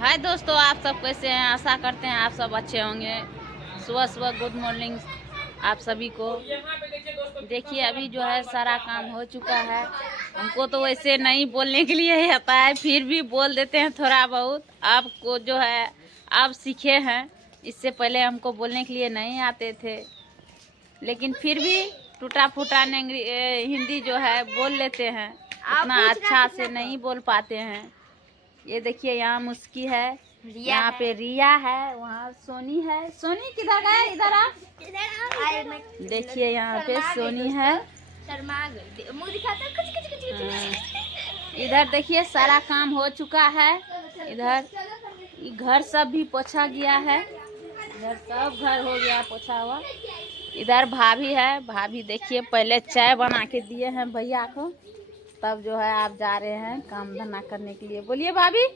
हाय दोस्तों, आप सब कैसे हैं? आशा करते हैं आप सब अच्छे होंगे। सुबह सुबह गुड मॉर्निंग आप सभी को। देखिए अभी जो है सारा काम हो चुका है। हमको तो वैसे नहीं बोलने के लिए ही आता है, फिर भी बोल देते हैं थोड़ा बहुत। आपको जो है आप सीखे हैं, इससे पहले हमको बोलने के लिए नहीं आते थे, लेकिन फिर भी टूटा फूटा हिंदी जो है बोल लेते हैं। उतना अच्छा से नहीं बोल पाते हैं। ये देखिए यहाँ मुस्की है, यहाँ पे रिया है, वहाँ सोनी है। सोनी किधर गए? इधर आ। देखिए यहाँ पे सोनी है। इधर देखिए सारा काम हो चुका है। इधर घर सब भी पोछा गया है। इधर सब घर हो गया पोछा हुआ। इधर भाभी है। भाभी देखिए पहले चाय बना के दिए हैं भैया को, तब जो है आप जा रहे हैं काम धंधा करने के लिए। बोलिए भाभी।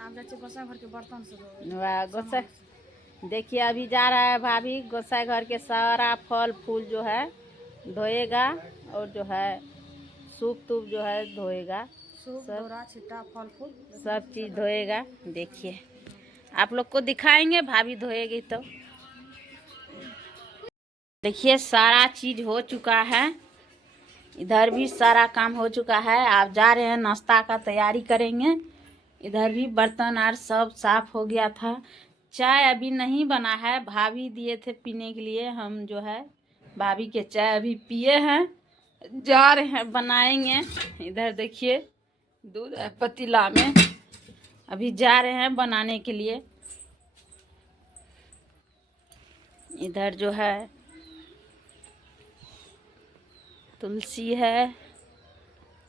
गोसाई घर के बर्तन से वाह गोसाई, देखिए अभी जा रहा है भाभी गोसाई घर के सारा फल फूल जो है धोएगा, और जो है सूप तूप जो है धोएगा, सब छिट्टा फल फूल सब चीज धोएगा। देखिए आप लोग को दिखाएंगे भाभी धोएगी तो। देखिए सारा चीज हो चुका है। इधर भी सारा काम हो चुका है। आप जा रहे हैं नाश्ता का तैयारी करेंगे। इधर भी बर्तन और सब साफ हो गया था। चाय अभी नहीं बना है, भाभी दिए थे पीने के लिए। हम जो है भाभी के चाय अभी पिए हैं, जा रहे हैं बनाएंगे। इधर देखिए दूध है पतीला में, अभी जा रहे हैं बनाने के लिए। इधर जो है तुलसी है,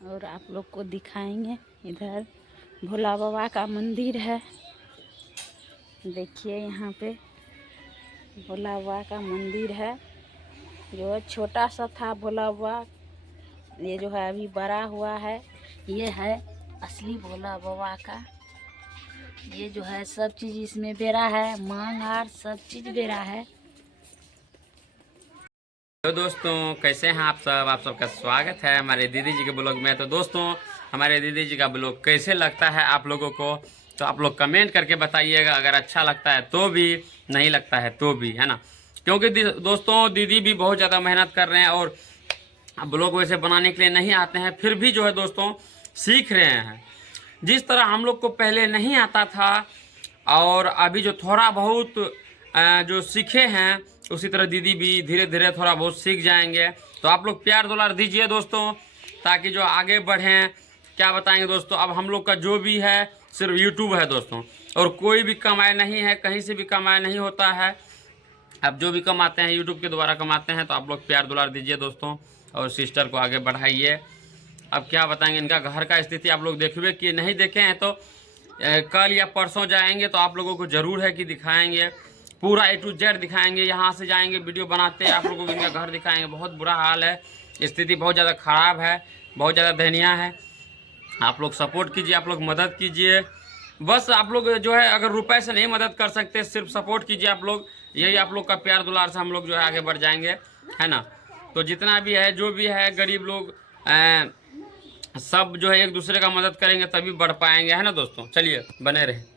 और आप लोग को दिखाएंगे। इधर भोला बाबा का मंदिर है। देखिए यहाँ पे भोला बाबा का मंदिर है, जो है छोटा सा था भोला बाबा, ये जो है अभी बड़ा हुआ है। ये है असली भोला बाबा का। ये जो है सब चीज़ इसमें बेरा है, मांग हार सब चीज़ बेरा है। तो दोस्तों कैसे हैं आप सब? आप सबका स्वागत है हमारे दीदी जी के ब्लॉग में। तो दोस्तों हमारे दीदी जी का ब्लॉग कैसे लगता है आप लोगों को, तो आप लोग कमेंट करके बताइएगा। अगर अच्छा लगता है तो भी, नहीं लगता है तो भी, है ना। क्योंकि दोस्तों दीदी भी बहुत ज़्यादा मेहनत कर रहे हैं, और ब्लॉग वैसे बनाने के लिए नहीं आते हैं, फिर भी जो है दोस्तों सीख रहे हैं। जिस तरह हम लोग को पहले नहीं आता था, और अभी जो थोड़ा बहुत जो सीखे हैं, उसी तरह दीदी भी धीरे धीरे थोड़ा बहुत सीख जाएंगे। तो आप लोग प्यार दुलार दीजिए दोस्तों, ताकि जो आगे बढ़ें। क्या बताएंगे दोस्तों, अब हम लोग का जो भी है सिर्फ यूट्यूब है दोस्तों, और कोई भी कमाई नहीं है, कहीं से भी कमाई नहीं होता है। अब जो भी कमाते हैं यूट्यूब के द्वारा कमाते हैं। तो आप लोग प्यार दुलार दीजिए दोस्तों, और सिस्टर को आगे बढ़ाइए। अब क्या बताएंगे, इनका घर का स्थिति आप लोग देखिए कि नहीं देखे हैं तो कल या परसों जाएंगे तो आप लोगों को ज़रूर है कि दिखाएंगे, पूरा A to Z दिखाएंगे। यहाँ से जाएंगे वीडियो बनाते आप लोगों को इनका घर दिखाएंगे। बहुत बुरा हाल है, स्थिति बहुत ज़्यादा ख़राब है, बहुत ज़्यादा दयनीय है। आप लोग सपोर्ट कीजिए, आप लोग मदद कीजिए। बस आप लोग जो है अगर रुपए से नहीं मदद कर सकते, सिर्फ सपोर्ट कीजिए आप लोग। यही आप लोग का प्यार दुलार से हम लोग जो है आगे बढ़ जाएंगे, है ना। तो जितना भी है, जो भी है, गरीब लोग सब जो है एक दूसरे का मदद करेंगे तभी बढ़ पाएंगे, है ना दोस्तों। चलिए बने रहे।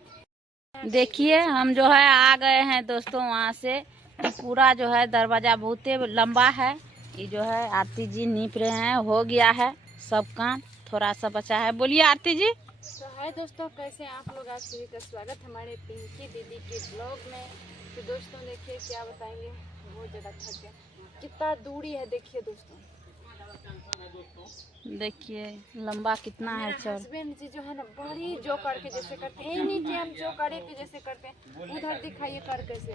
देखिए हम जो है आ गए हैं दोस्तों वहाँ से। पूरा जो है दरवाज़ा बहुत लंबा है। ये जो है आरती जी नीप रहे हैं, हो गया है सब काम, थोड़ा सा बचा है। बोलिए आरती जी। तो हाय दोस्तों, कैसे हैं आप लोग? आप सभी का स्वागत हमारे पिंकी दीदी के ब्लॉग में। तो दोस्तों देखिए क्या बताएंगे, बहुत ज़्यादा थक गया। कितना दूरी है देखिए दोस्तों, देखिए लंबा कितना है चौड़। हस्बैंड जी जो है ना बड़ी जो करके जैसे करते हैं, एनी टाइम जो करे के जैसे करते हैं। उधर दिखाइए कर कैसे,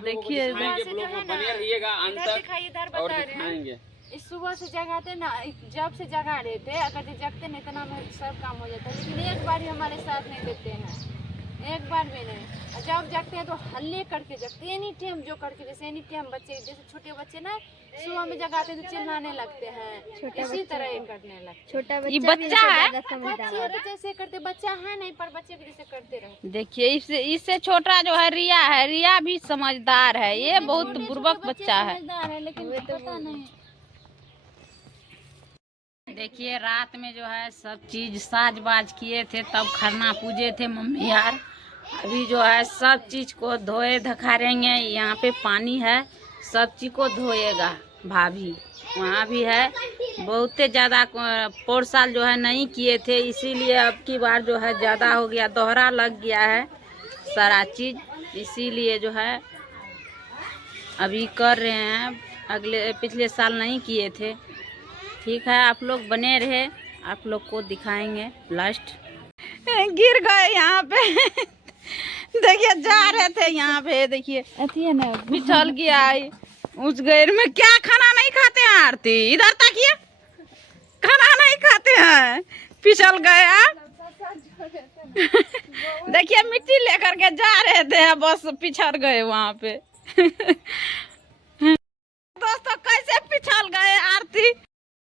देखिए इधर दिखाइए, इधर बता रहे हैं। इस सुबह से जगाते ना, जब से जगा रहे थे, अगर जो जगते नहीं इतना में सब काम हो जाता है, लेकिन एक बार भी हमारे साथ नहीं देते हैं, एक बार भी नहीं। और जब जगते हैं तो हल्ले करके जगते हैं, एनी टाइम जो करके जैसे एनी टाइम बच्चे, जैसे छोटे बच्चे ना सुबह में जगाते तो चिल्लाने लगते हैं, इसी तरह ये करने लगते। छोटा बच्चा है, बच्चे जैसे करते, बच्चा है नहीं पर बच्चे भी जैसे करते रहते। देखिए इससे छोटा जो है रिया है, रिया भी समझदार है। ये बहुत बुर्बक बच्चा है, लेकिन पता नहीं। देखिए रात में जो है सब चीज साज बाज किए थे, तब खरना पूजे थे मम्मी यार। अभी जो है सब चीज को धोए धखारेंगे। यहाँ पे पानी है, सब चीज को धोएगा भाभी। वहाँ भी है, बहुत ज़्यादा पोर साल जो है नहीं किए थे, इसीलिए अब की बार जो है ज़्यादा हो गया, दोहरा लग गया है सारा चीज़, इसीलिए जो है अभी कर रहे हैं। पिछले साल नहीं किए थे। ठीक है, आप लोग बने रहे, आप लोग को दिखाएंगे लास्ट। गिर गए यहाँ पे देखिए, जा रहे थे यहाँ पे, देखिए पिछल गया उस गैर में। क्या खाना नहीं खाते हैं आरती? इधर तकिए, खाना नहीं खाते हैं, पिछल गया। देखिए मिट्टी लेकर के जा रहे थे, बस पिछड़ गए वहाँ पे। दोस्तों कैसे पिछल गए आरती?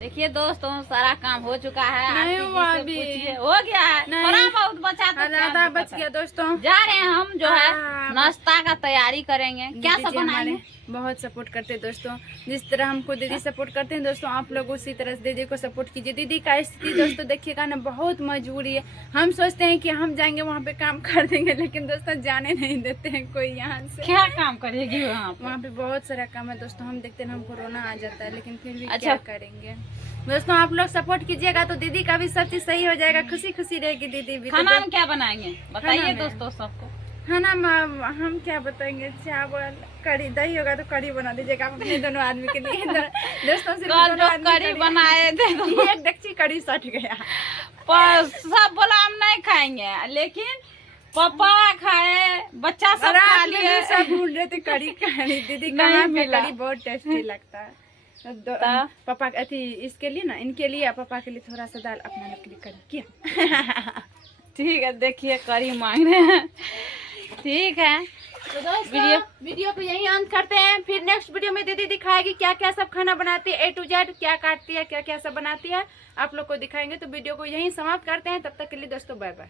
देखिए दोस्तों, सारा काम हो चुका है। नहीं हुआ अभी, हो गया है, थोड़ा बहुत बचा तो ज़्यादा बच गया। दोस्तों जा रहे हैं हम जो है नाश्ता का तैयारी करेंगे। क्या सब बनाएंगे? बहुत सपोर्ट करते हैं दोस्तों, जिस तरह हमको दीदी सपोर्ट करते हैं दोस्तों, आप लोग उसी तरह से दीदी को सपोर्ट कीजिए। दीदी का स्थिति दोस्तों देखिएगा ना, बहुत मजबूरी है। हम सोचते हैं कि हम जाएंगे वहाँ पे काम कर देंगे, लेकिन दोस्तों जाने नहीं देते हैं कोई यहाँ से। क्या काम करेगी वहाँ पे बहुत सारा काम है दोस्तों। हम देखते हैं हम कोरोना आ जाता है, लेकिन फिर भी अच्छा क्या करेंगे दोस्तों। आप लोग सपोर्ट कीजिएगा तो दीदी का भी सब चीज सही हो जाएगा, खुशी खुशी रहेगी दीदी भी। खाना में क्या बनाएंगे बताइए दोस्तों सबको। खाना में हम क्या बताएंगे, चावल कढ़ी, दही होगा तो कढ़ी बना दीजिएगा अपने दोनों आदमी के लिए। दोस्तों से कढ़ी बनाए थे तो एक डेगची कढ़ी सट गया। पर सब बोला हम नहीं खाएंगे, लेकिन पापा खाए, बच्चा सब खा लिए, सब भूल रहे थे कढ़ी खानी। दीदी कहाँ पे कढ़ी बहुत टेस्टी लगता है। पापा अथी इसके लिए ना, इनके लिए, पापा के लिए थोड़ा सा दाल, अपना लोग के लिए कढ़ी किया। ठीक है, देखिए कढ़ी मांग रहे हैं। ठीक है, तो दोस्तों वीडियो को यही अंत करते हैं। फिर नेक्स्ट वीडियो में दीदी दिखाएगी क्या क्या सब खाना बनाती है, A to Z क्या काटती है, क्या क्या सब बनाती है, आप लोग को दिखाएंगे। तो वीडियो को यही समाप्त करते हैं। तब तक के लिए दोस्तों बाय बाय।